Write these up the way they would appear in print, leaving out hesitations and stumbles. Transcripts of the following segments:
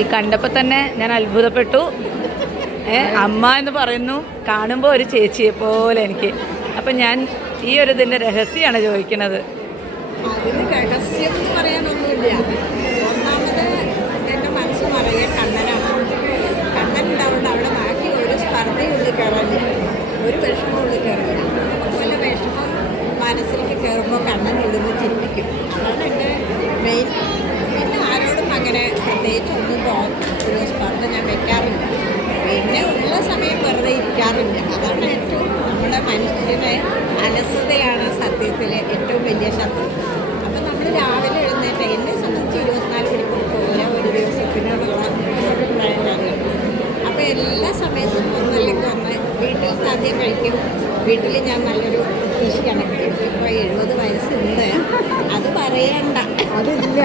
ഈ കണ്ടപ്പോൾ തന്നെ ഞാൻ അത്ഭുതപ്പെട്ടു. അമ്മ എന്ന് പറയുന്നു, കാണുമ്പോൾ ഒരു ചേച്ചിയെ പോലെ എനിക്ക്. അപ്പം ഞാൻ ഈ ഒരു ഇതിൻ്റെ രഹസ്യമാണ് ചോദിക്കുന്നത്. അതിന് രഹസ്യം എന്ന് പറയാനൊന്നുമില്ല. ഒന്നാമത് എൻ്റെ മനസ്സ് നിറയെ കണ്ണനാണ്. കണ്ണനുണ്ടാവുകൊണ്ട് അവിടെ ബാക്കി ഒരു സ്പർദ്ധയും ഉള്ളിൽ കയറാനില്ല, ഒരു വിഷമം ഉള്ളിൽ കയറില്ല. അതുപോലെ വിഷമം മനസ്സിലേക്ക് കയറുമ്പോൾ കണ്ണനുള്ളിൽ നിന്ന് ചിരിപ്പിക്കും. അതാണ് എൻ്റെ മെയിൻ. പിന്നെ ആരോടും അങ്ങനെ പ്രത്യേകിച്ച് ഒന്നും ഒരു സ്പർദ്ധ ഞാൻ വെക്കാറില്ല. പിന്നെ ഉള്ള സമയം വെറുതെ ഇരിക്കാറില്ല. അതാണ് ഏറ്റവും നമ്മുടെ മനുഷ്യനെ അലസതയാണ് സത്യത്തിൽ ഏറ്റവും വലിയ ശത്രു. അപ്പം നമ്മൾ രാവിലെ എഴുന്നേറ്റ് എന്നെ സംബന്ധിച്ച് 24 മണിക്കൂർ പോലെ ഒരു ദിവസത്തിനുള്ള ഉണ്ടായിരുന്നത്. അപ്പോൾ എല്ലാ സമയത്തും ഒന്നല്ലെങ്കിൽ ഒന്ന് വീട്ടിൽ ആദ്യം കഴിക്കും. വീട്ടിൽ ഞാൻ നല്ലൊരു കൃഷിയാണ്. ഇപ്പോൾ 70 വയസ്സുണ്ട്, അത് പറയണ്ട. അതില്ല,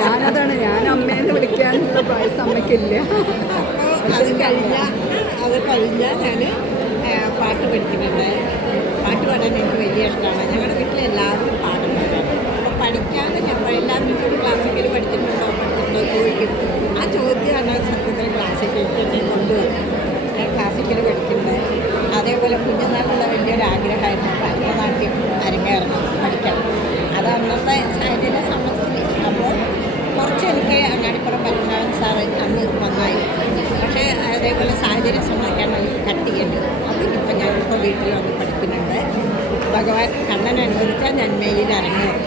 ഞാനതാണ്, ഞാൻ അമ്മേനെ വിളിക്കാനുള്ള വയസ്സ് അമ്മയ്ക്കില്ല. അപ്പോൾ അത് കഴിഞ്ഞാൽ ഞാൻ പാട്ട് പഠിക്കുന്നുണ്ട്. പാട്ട് പാടാൻ എനിക്ക് വലിയ ഇഷ്ടമാണ്. ഞങ്ങളുടെ വീട്ടിൽ എല്ലാവരും പാടുന്നുണ്ട്. അപ്പോൾ പഠിക്കാതെ എല്ലാവരും ഒരു ക്ലാസിക്കൽ പഠിച്ചിട്ടുണ്ടോ ചോദിക്കും. ആ ചോദ്യമാണ് സത്യത്തിൽ ക്ലാസിക്കലിലേക്ക് എന്നെ കൊണ്ടുവന്നത്. ഞാൻ ക്ലാസിക്കൽ പഠിക്കുന്നത്. അതേപോലെ കുഞ്ഞുനാളുള്ള വലിയൊരു ആഗ്രഹമായിരുന്നു ഭരതനാട്യം അരങ്ങേറണം, പഠിക്കണം. അത് അന്നത്തെ സാഹചര്യം സമ്മതിച്ചില്ല. അപ്പോൾ കുറച്ച് എനിക്ക് അങ്ങാടിപ്പുറം പത്മനാഭൻ സാറ് അന്ന് നന്നായി. പക്ഷേ അതേപോലെ സാഹചര്യം സമ്മതിക്കാൻ കട്ട് ചെയ്യേണ്ടി വന്നു. അതിനിപ്പോൾ ഞാനിപ്പോൾ വീട്ടിൽ വന്ന് പഠിക്കുന്നുണ്ട്. ഭഗവാൻ കണ്ണൻ അനുവദിച്ചാൽ ഞാൻ മെയിൽ അരങ്ങേറും.